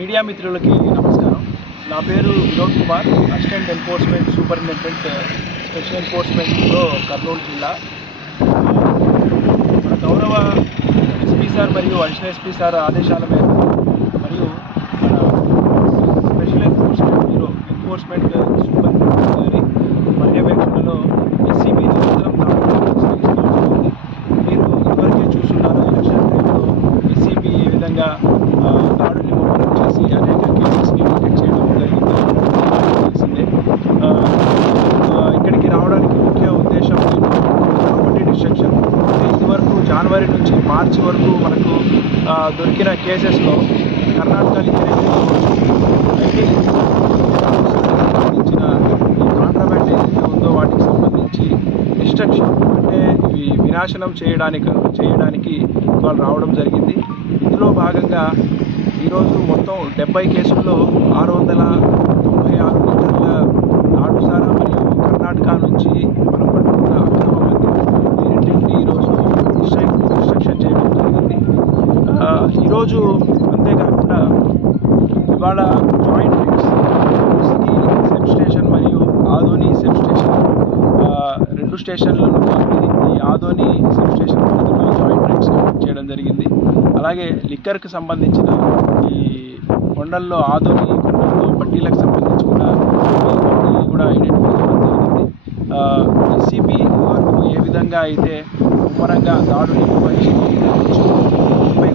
Media మిత్రులకి నమస్కారం. నా పేరు Vinod Kumar assistant enforcement superintendent special ఎన్ఫోర్స్మెంట్లో Kurnool జిల్లా. మన గౌరవ ఎస్పీ సార్ మరియు అడిషనల్ ఎస్పీ సార్ ఆదేశాల మేరకు మరియు మన special enforcement bureau enforcement superintendent గారి పర్యవేక్షణలో ఎస్సీబీ నిరంతరం మీరు ఇదివరకే చూస్తున్నారు ఎలక్షన్ టైంలో ఎస్సీబీ ఏ విధంగా ప్రాపర్టీ డిస్ట్రక్షన్ ఇదివరకు జనవరి నుంచి మార్చి వరకు మనకు దొరికిన కేసెస్లో కర్ణాటక అయితే సంబంధించిన ఈ కాంట్రాబ్యాండ్ ఏదైతే ఉందో వాటికి సంబంధించి డిస్ట్రక్షన్ అంటే ఇవి వినాశనం చేయడానికి చేయడానికి వాళ్ళు రావడం జరిగింది. ఇందులో భాగంగా ఈరోజు మొత్తం డెబ్బై కేసుల్లో ఆరు వందల తొంభై ఆరు లీటర్ల నాటుసారా మరియు కర్ణాటక నుంచి మనం పట్టుకున్న అక్రమ మద్యం ఈ రెండింటిని ఈరోజు డిస్ట్రక్ డిస్ట్రక్షన్ చేయడం జరిగింది ఆ, ఈరోజు అంతేకాకుండా ఇవాళ joint raids sub SEB station మరియు ఆదోని సెబ్ స్టేషన్. రెండు స్టేషన్లను ఈ ఆదోని సెబ్ స్టేషన్ పరిధిలో జాయింట్ రైడ్స్ కండక్ట్ చేయడం జరిగింది. అలాగే లిక్కర్కి సంబంధించిన ఈ కొండల్లో ఆదోని కొండల్లో పట్టీలకు సంబంధించి కూడా కూడా ఐడెంటిఫై చేయడం జరిగింది. ఎస్సీబీ వరకు ఏ విధంగా అయితే ముమ్మరంగా దాడులు నిర్వహిస్తూ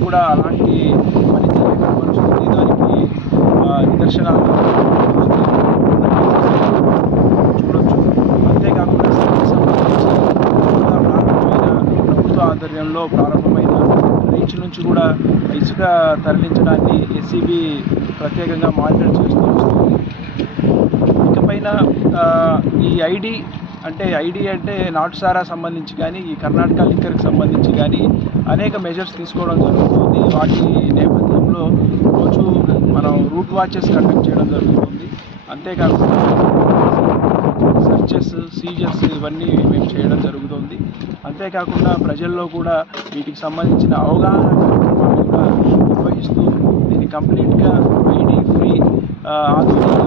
కూడా అలాంటి పనితీరు కనబరుస్తుంది దానికి నిదర్శనాలు చూడొచ్చు. అంతేకాకుండా సంబంధించి ప్రారంభమైన ప్రభుత్వ ఆధ్వర్యంలో ప్రారంభమైన రీచ్ నుంచి కూడా ఇసుక తరలించడాన్ని ఎస్సీబీ ప్రత్యేకంగా మానిటర్ చేస్తూ వస్తుంది. ఇకపైన ఈ ఐడి అంటే ఐడి అంటే నాటుసారా సంబంధించి కానీ ఈ కర్ణాటక లిక్కర్కి సంబంధించి కానీ అనేక మెజర్స్ తీసుకోవడం జరుగుతుంది. వాటి నేపథ్యంలో రోజు మనం రూట్ వాచెస్ కండక్ట్ చేయడం జరుగుతుంది. అంతేకాకుండా సర్చెస్ సీజర్స్ ఇవన్నీ మేము చేయడం జరుగుతుంది. అంతేకాకుండా ప్రజల్లో కూడా వీటికి సంబంధించిన అవగాహన కార్యక్రమాలు కూడా నిర్వహిస్తూ దీన్ని కంప్లీట్గా ఐడి ఫ్రీ ఆధునిక